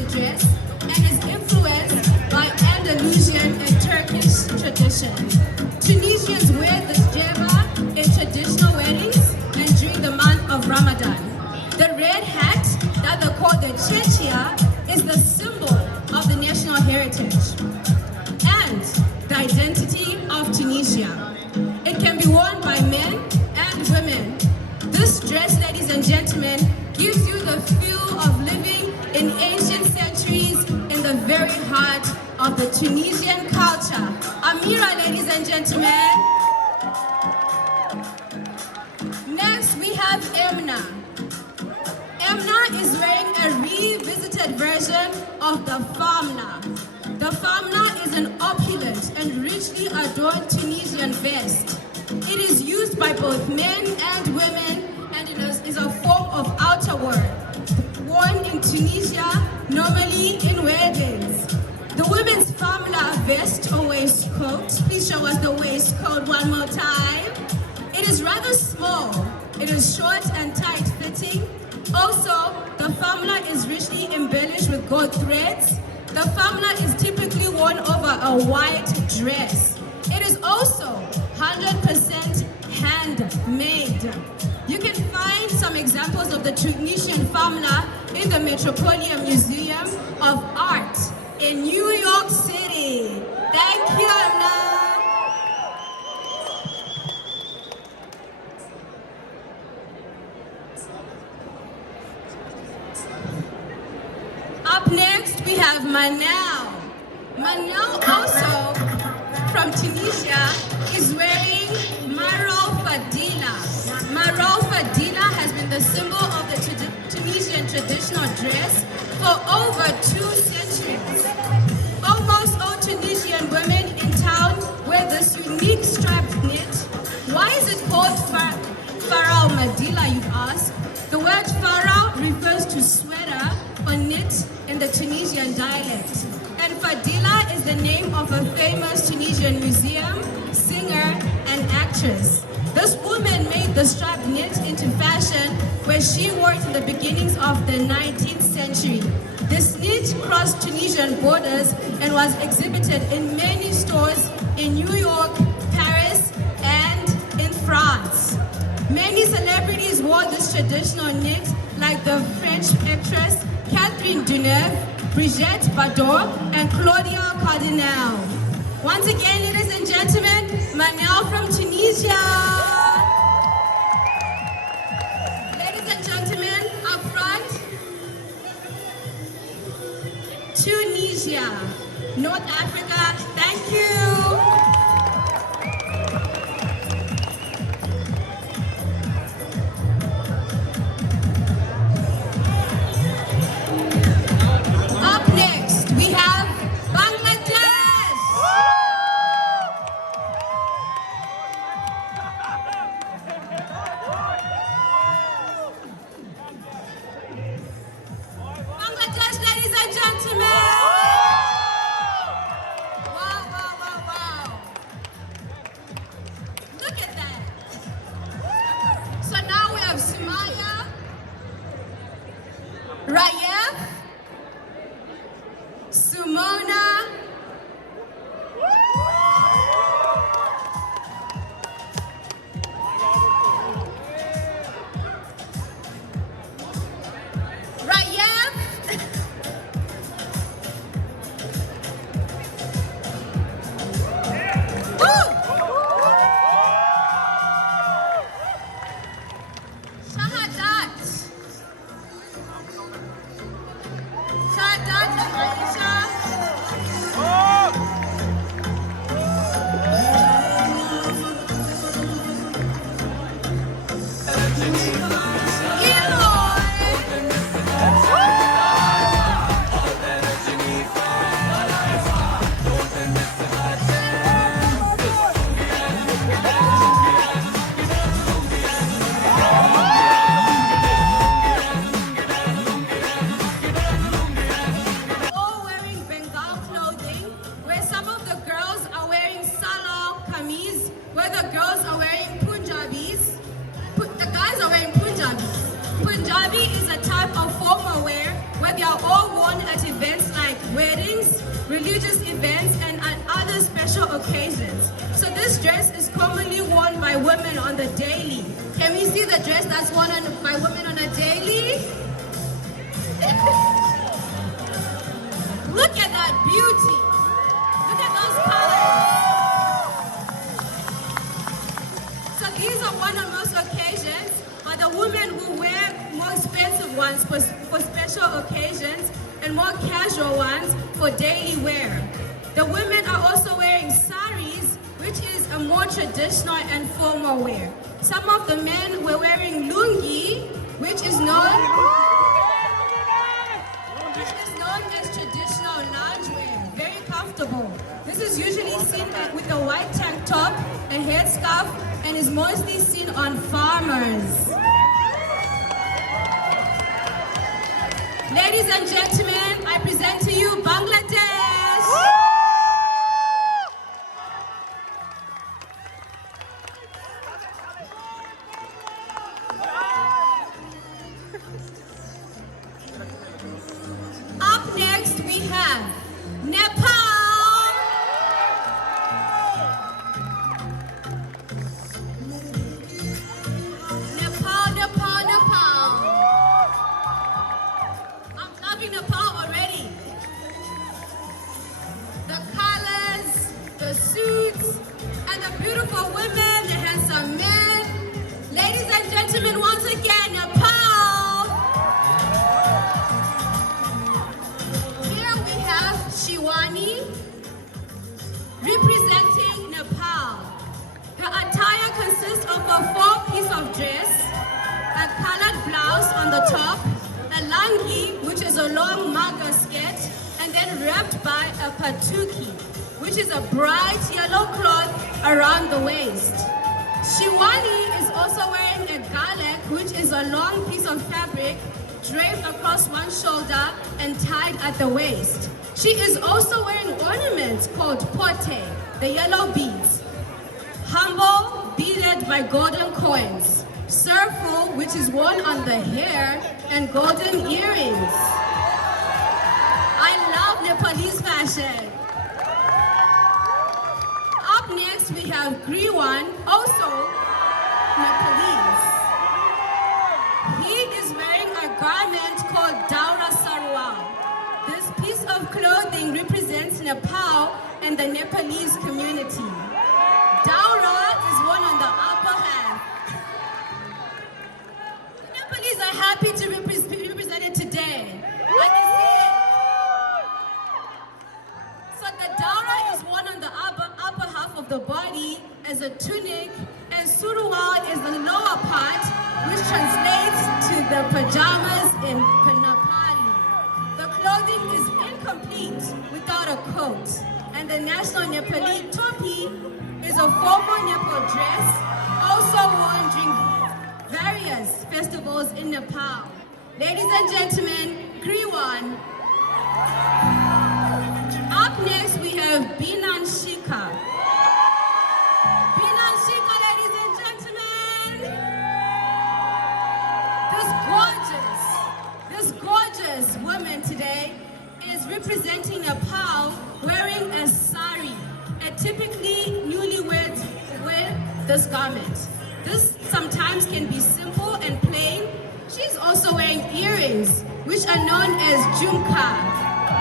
Tunisian dress and is influenced by Andalusian and Turkish tradition. Tunisians wear the jebba in traditional weddings and during the month of Ramadan. The red hat that they call the chechia is the symbol of the national heritage and the identity of Tunisia. It can be worn by men and women. This dress, ladies and gentlemen, gives you the feel of living in ancient centuries in the very heart of the Tunisian culture. Amira, ladies and gentlemen. Next, we have Emna. Emna is wearing a revisited version of the famna. The famna is an opulent and richly adorned Tunisian vest. It is used by both men and women, and it is a form of outerwear worn in Tunisia, normally in weddings. The women's famna vest or waistcoat, please show us the waistcoat one more time. It is rather small. It is short and tight-fitting. Also, the famna is richly embellished with gold threads. The famna is typically worn over a white dress. It is also 100% handmade. You can find some examples of the Tunisian famna in the Metropolitan Museum of Art in New York City. Thank you, Amna. Up next, we have Manel. Manel, also from Tunisia, is wearing Marol Fadila. Marol Fadila has been the symbol of the Tunisian traditional dress for over 2 centuries. Almost all Tunisian women in town wear this unique striped knit. Why is it called Farao Madila, you ask? The word Farao refers to sweater or knit in the Tunisian dialect. And Fadila is the name of a famous Tunisian museum, singer, and actress. This woman made the striped knit into fashion where she wore it in the beginnings of the 19th century. This knit crossed Tunisian borders and was exhibited in many stores in New York, Paris, and in France. Many celebrities wore this traditional knit, like the French actress Catherine Deneuve, Brigitte Bardot, and Claudia Cardinal. Once again, ladies and gentlemen, Manel from Tunisia. Ladies and gentlemen, up front, Tunisia, North Africa, thank you. worn at events like weddings, religious events, and at other special occasions. So this dress is commonly worn by women on the daily. Can we see the dress that's worn by women on a daily? Look at that beauty. Look at those colors. So these are worn on most occasions, but the women will wear more expensive ones for special occasions and more casual ones for daily wear. The women are also wearing saris, which is a more traditional and formal wear. Some of the men were wearing lungi, which is known as traditional loungewear, very comfortable. This is usually seen with a white tank top, a headscarf, and is mostly seen on farmers. Ladies and gentlemen, I present to you Bangladesh. Up next we have Nepal. Nepal already. The colors, the suits, and the beautiful women, the handsome men. Ladies and gentlemen, once again, Nepal. Here we have Shiwani representing Nepal. Her attire consists of a 4-piece of dress, a colored blouse on the top, a langi, which is a long manga skirt, and then wrapped by a patuki, which is a bright yellow cloth around the waist. Shiwani is also wearing a galek, which is a long piece of fabric draped across one shoulder and tied at the waist. She is also wearing ornaments called pote, the yellow beads. Humble, beaded by golden coins. Circle, which is worn on the hair, and golden earrings. I love Nepalese fashion. Up next we have Griwan, also Nepalese. He is wearing a garment called Daura Sarwal. This piece of clothing represents Nepal and the Nepalese community. Daura is worn on the upper half. Nepalese are happy to be represented today. I can see it. So the daura is worn on the upper half of the body as a tunic, and suruwal is the lower part, which translates to the pajamas in Nepali. The clothing is incomplete without a coat, and the national Nepali topi is a formal Nepal dress, also worn during various festivals in Nepal. Ladies and gentlemen, Griwan. Up next we have Binan Shika. Binan Shika, ladies and gentlemen. This gorgeous woman today is representing Nepal wearing a sari, a typically newlyweds wear this garment. This sometimes can be simple and plain. She's also wearing earrings, which are known as jhumka.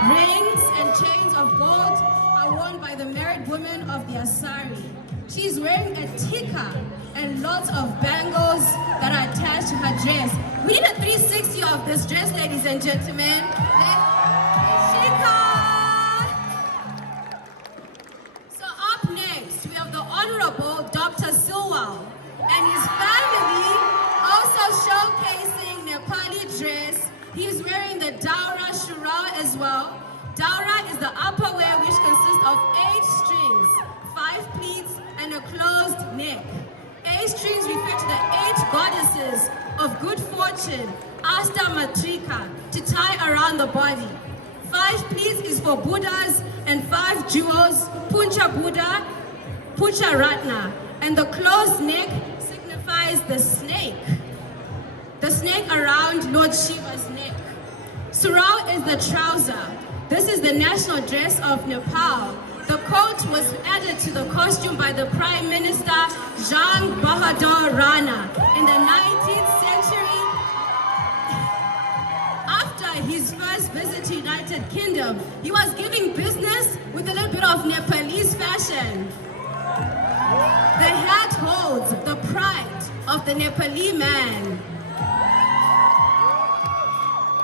Rings and chains of gold are worn by the married women of the sari. She's wearing a tikka and lots of bangles that are attached to her dress. We need a 360 of this dress, ladies and gentlemen. So up next, we have the Honorable Dr. Silwal and his family also showcasing Nepali dress. He's wearing the Daura Shura as well. Daura is the upper wear, which consists of 8 strings, 5 pleats, and a closed neck. 8 strings refer to the 8 goddesses of good fortune, Asta Matrika, to tie around the body. 5 pleats is for Buddhas, and 5 jewels, Puncha Buddha, Puncha Ratna, and the closed neck signifies the snake around Lord Shiva's neck. Sarau is the trouser. This is the national dress of Nepal. The coat was added to the costume by the Prime Minister Jang Bahadur Rana in the 19th century. After his first visit to United Kingdom, he was giving business with a little bit of Nepalese fashion. The hat holds the pride of the Nepali man.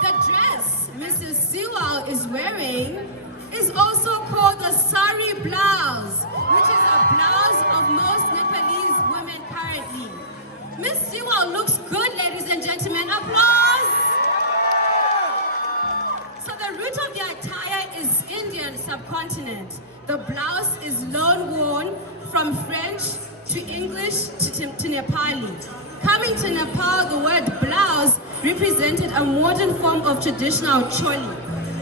The dress Mrs. Siwal is wearing is also called the sari blouse, which is a blouse of most Nepalese women currently. Miss Siwal looks good, ladies and gentlemen. Applause! So the root of the attire is Indian subcontinent. The blouse is loan worn from French to English to Nepali. Coming to Nepal, the word blouse represented a modern form of traditional choli.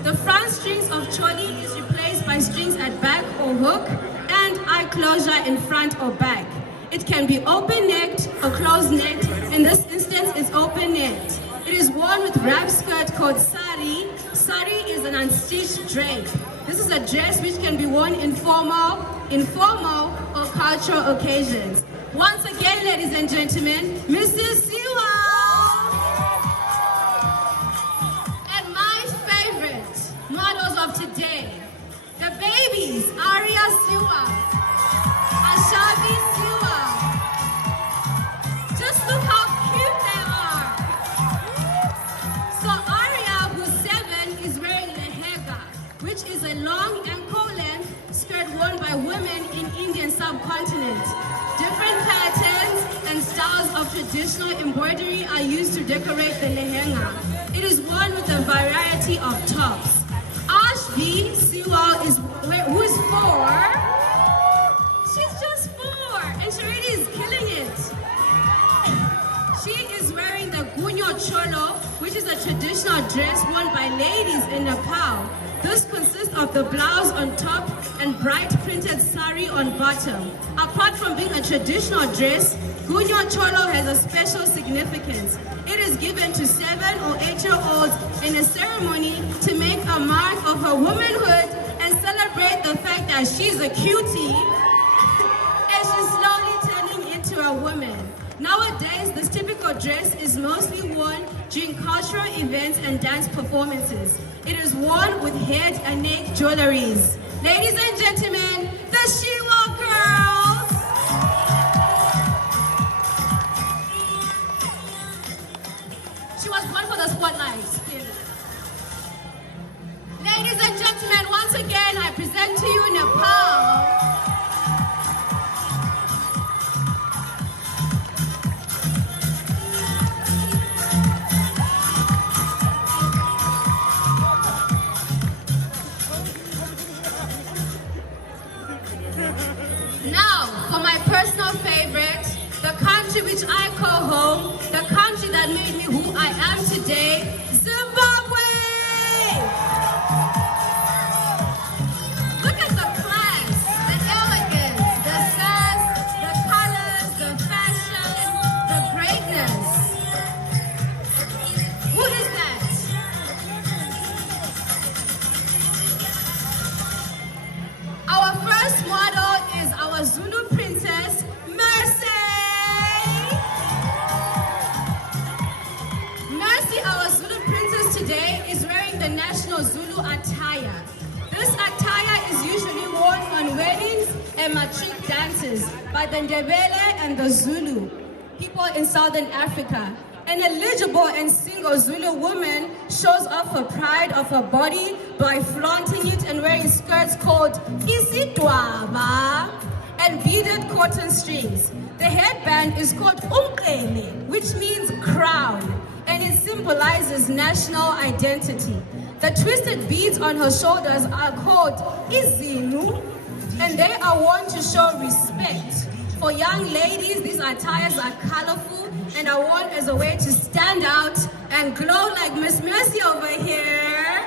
The front strings of choli is replaced by strings at back or hook and eye closure in front or back. It can be open-necked or closed-necked. In this instance, it's open-necked. It is worn with wrap skirt called sari. Sari is an unstitched drape. This is a dress which can be worn in formal, or cultural occasions. Once again, ladies and gentlemen, Mrs. Siwal. And my favorite models of today, the babies, Arya Siwal, Ashavi Siwal. Just look how cute they are. So Arya, who's 7, is wearing lehenga, which is a long ankle-length skirt worn by women in Indian subcontinent. Different patterns and styles of traditional embroidery are used to decorate the lehenga. It is worn with a variety of tops. Ashvi Siwal who is 4. She's just 4 and she really is killing it. She is wearing the gunyo cholo, which is a traditional dress worn by ladies in Nepal. This consists of the blouse on top and bright printed sari on bottom. Apart from being a traditional dress, gunyo cholo has a special significance. It is given to 7 or 8-year-olds in a ceremony to make a mark of her womanhood and celebrate the fact that she's a cutie and she's slowly turning into a woman. Nowadays, this typical dress is mostly worn during cultural events and dance performances. It is worn with head and neck jewelries. Ladies and gentlemen, the Siwal girls! She was born for the spotlight. Ladies and gentlemen, once again, I present to you Nepal. Now, for my personal favorite, the country which I call home, the country that made me who I am today, Zimbabwe! Look at the class, the elegance, the sass, the colors, the fashion, the greatness. Who is that? Our first model is our Zulu princess, Mercy. Mercy, our Zulu princess today, is wearing the national Zulu attire. This attire is usually worn on weddings and matric dances by the Ndebele and the Zulu, people in Southern Africa. An eligible and single Zulu woman shows off her pride of her body by flaunting it and wearing skirts called isidwaba and beaded cotton strings. The headband is called umqele, which means crown, and it symbolizes national identity. The twisted beads on her shoulders are called izinu, and they are worn to show respect. For young ladies, these attires are colorful and are worn as a way to stand out and glow like Miss Mercy over here.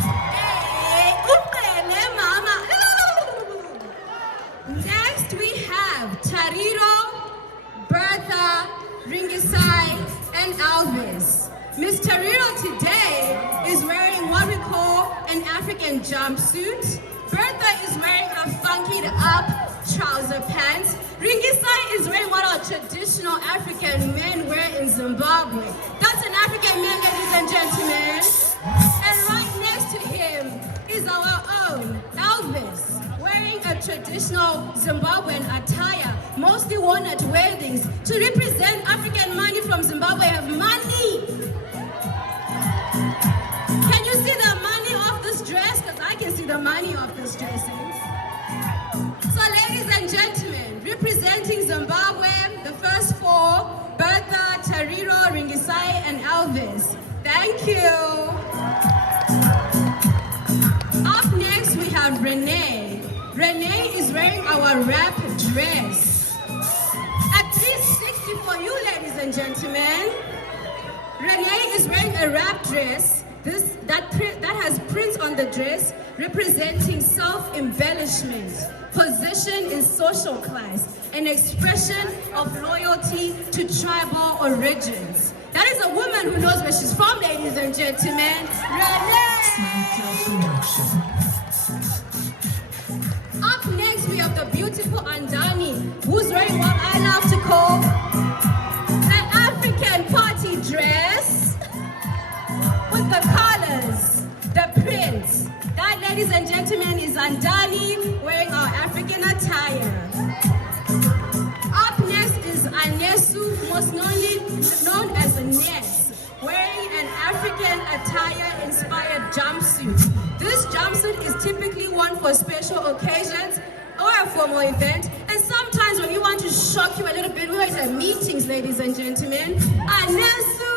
Hey, mama. Next we have Tariro, Bertha, Ringisai, and Elvis. Miss Tariro today is wearing an African jumpsuit. Bertha is wearing a funkied up trouser pants. Ringisai is wearing what our traditional African men wear in Zimbabwe. That's an African man, ladies and gentlemen. And right next to him is our own Elvis, wearing a traditional Zimbabwean attire, mostly worn at weddings. To represent African money from Zimbabwe, have money. Can you see the money of this dress? Because I can see the money of this dress. So ladies and gentlemen, representing Zimbabwe, the first four, Bertha, Tariro, Ringisai, and Elvis. Thank you. Up next, we have Renee. Renee is wearing our wrap dress. At 360 for you, ladies and gentlemen. Renee is wearing a wrap dress. That has prints on the dress representing self-embellishment, position in social class, an expression of loyalty to tribal origins. That is a woman who knows where she's from, ladies and gentlemen. Renee! Up next, we have the beautiful Andani, who's wearing what I love to call an African party dress with the colors, the prints. That, ladies and gentlemen, is Andani wearing our African attire. Up next is Anesu, most known as Ness, wearing an African attire-inspired jumpsuit. This jumpsuit is typically worn for special occasions or a formal event, and sometimes when you want to shock you a little bit, we always have meetings, ladies and gentlemen. Anesu!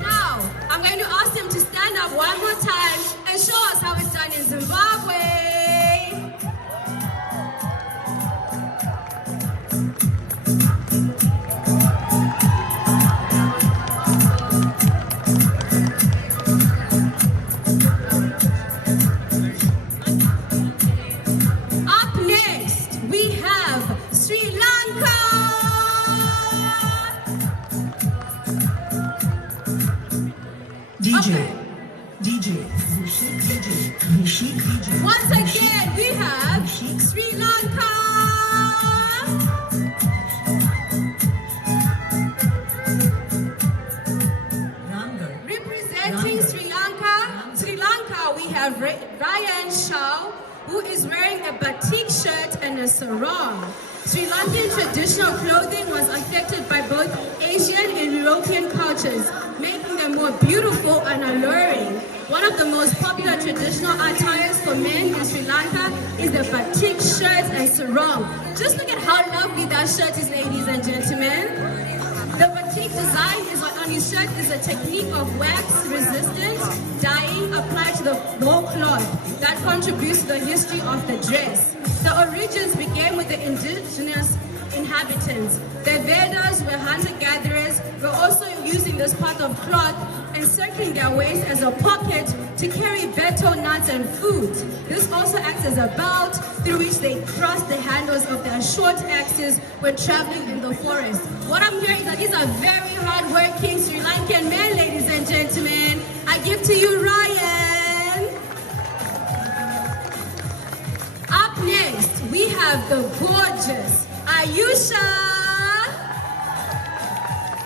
Now, I'm going to ask them to stand up one more time and show us how it's done in Zimbabwe. Once again, we have Sri Lanka. Representing Sri Lanka, we have Ryan Shah, who is wearing a batik shirt and a sarong. Sri Lankan traditional clothing was affected by both Asian and European cultures, making them more beautiful and alluring. One of the most popular traditional attires for men in Sri Lanka is the batik shirt and sarong. Just look at how lovely that shirt is, ladies and gentlemen. The batik design on his shirt is a technique of wax-resistant dyeing applied to the wool cloth that contributes to the history of the dress. The origins began with the indigenous inhabitants. The Vedas were hunter-gatherers, were also using this part of cloth encircling their waist as a pocket to carry betel nuts and food. This also acts as a belt through which they thrust the handles of their short axes when traveling in the forest. What I'm hearing is that these are very hard-working Sri Lankan men, ladies and gentlemen. I give to you Ryan. Up next, we have the gorgeous Ayusha.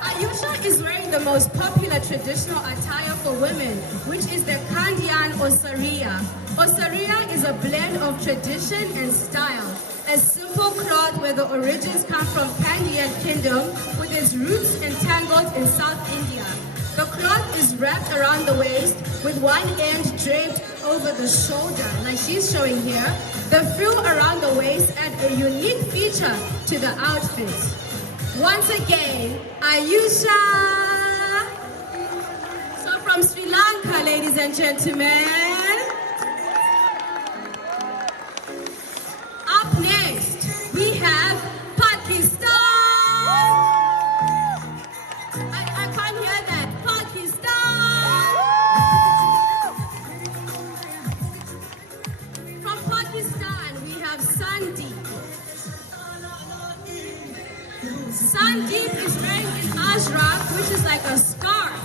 Ayusha is wearing the most popular traditional attire for women, which is the Kandyan Osaria. Osaria is a blend of tradition and style. A simple cloth where the origins come from Kandyan Kingdom with its roots entangled in South India. The cloth is wrapped around the waist with one end draped over the shoulder, like she's showing here. The frill around the waist adds a unique feature to the outfit. Once again, Ayusha. So from Sri Lanka, ladies and gentlemen. Up next, we have Pakistan. I can't hear that. Pakistan. From Pakistan, we have Sandeep. Sandeep is wearing an ajrak, which is like a scarf,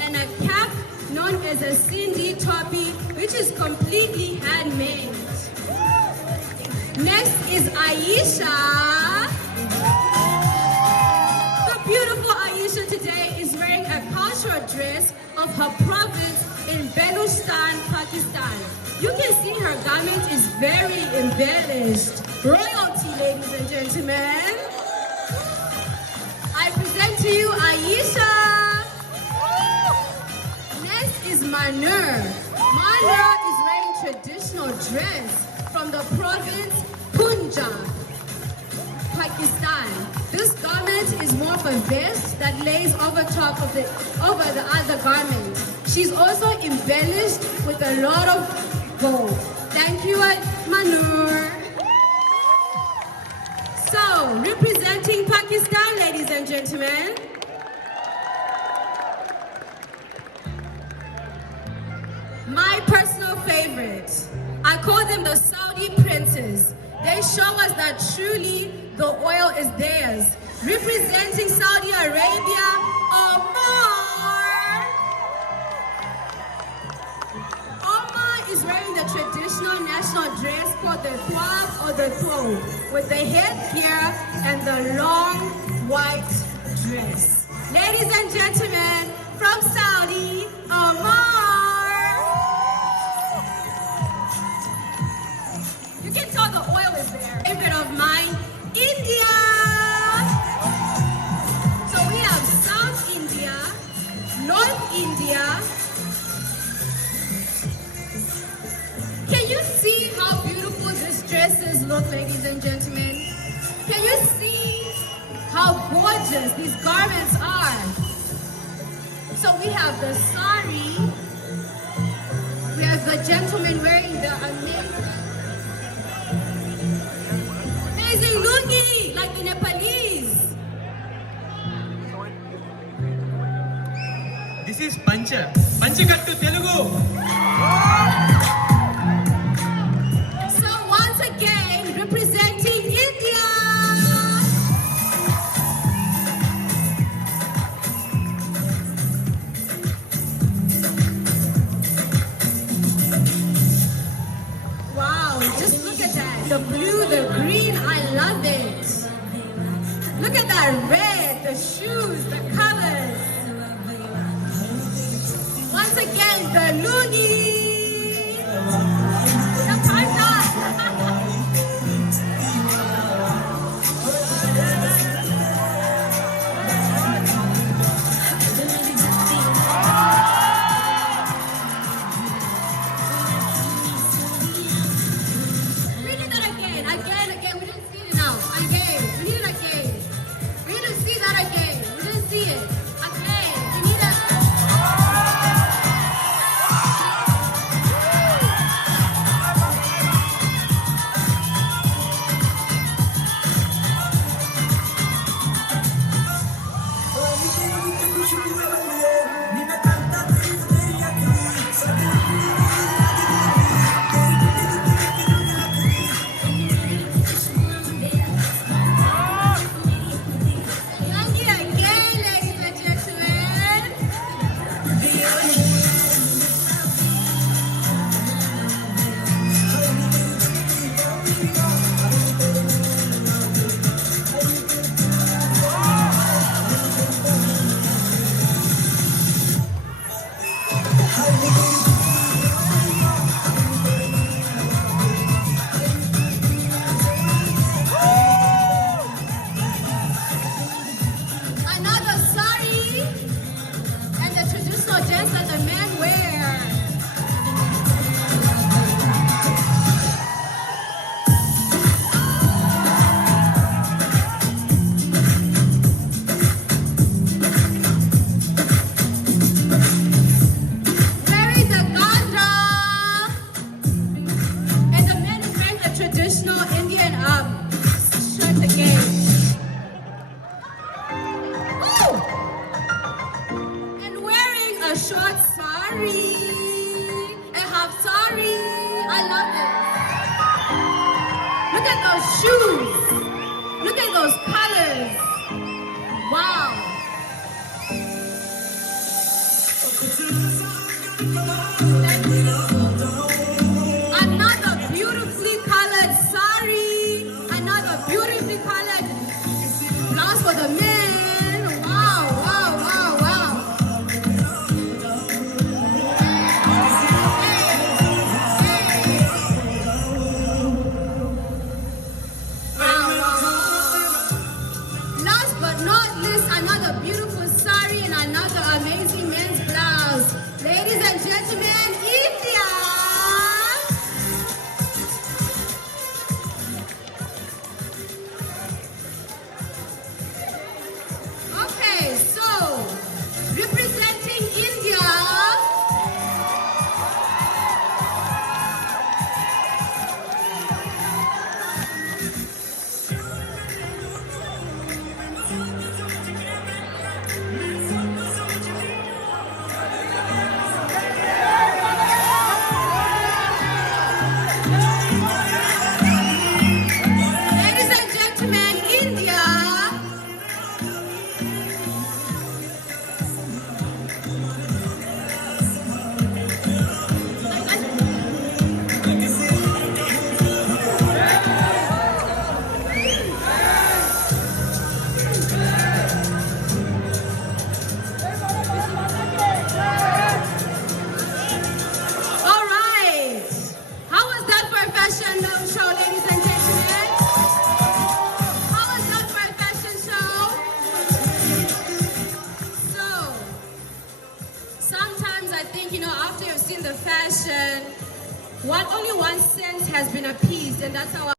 and cap known as a Sindi topi, which is completely handmade. Next is Aisha. The beautiful Aisha today is wearing a cultural dress of her province in Balochistan, Pakistan. You can see her garment is very embellished. Royalty, ladies and gentlemen. I present to you Aisha. Next is Manur. Manur is wearing traditional dress from the province Punjab, Pakistan. This garment is more of a vest that lays over the other garment. She's also embellished with a lot of gold. Thank you, Manur. So, representing Pakistan, ladies and gentlemen. My personal favorite. I call them the Saudi princes. They show us that truly the oil is theirs. Representing Saudi Arabia, Omar. Omar is wearing the traditional national dress called the thwab or the thobe, with the headgear and the long white dress. Ladies and gentlemen, from Saudi, Omar. You can tell the oil is there. Favorite of mine, India. So we have South India, North India. Can you see how beautiful these dresses look, ladies and gentlemen? Can you see how gorgeous these garments are? So we have the sari. We have the gentleman wearing the amazing lungi, like the Nepalese. This is Pancha. Panchakattu Telugu. So once again, representing India. Wow, just look at that. The blue, the green, I love it. Look at that red, the shoes, the colors. Once again, the lungi. The panda. Read that again. We didn't see it now. Again. We need it again. We need to see that again. We didn't see it. Again. We need it. Lungi again, ladies and gentlemen. Another sari and the traditional dress that the men wear. Wearing the gandra. And the men is wearing the traditional Indian shirt again. Woo! And wearing a short sari, a half sari. I love it. Look at those shoes. Look at those colors. Wow. Another beautifully colored sari. Another beautifully colored blouse for the men. Wow, wow, wow, wow. Wow, wow, wow. Last but not least, another beautiful sari and another amazing men's blouse. Ladies and gentlemen, India. Okay, so representing India. Ladies and gentlemen, India. All right. How was that for a fashion show, ladies and gentlemen? How was that for a fashion show? So, sometimes I think, after you've seen the fashion, only one sense has been appeased, and that's how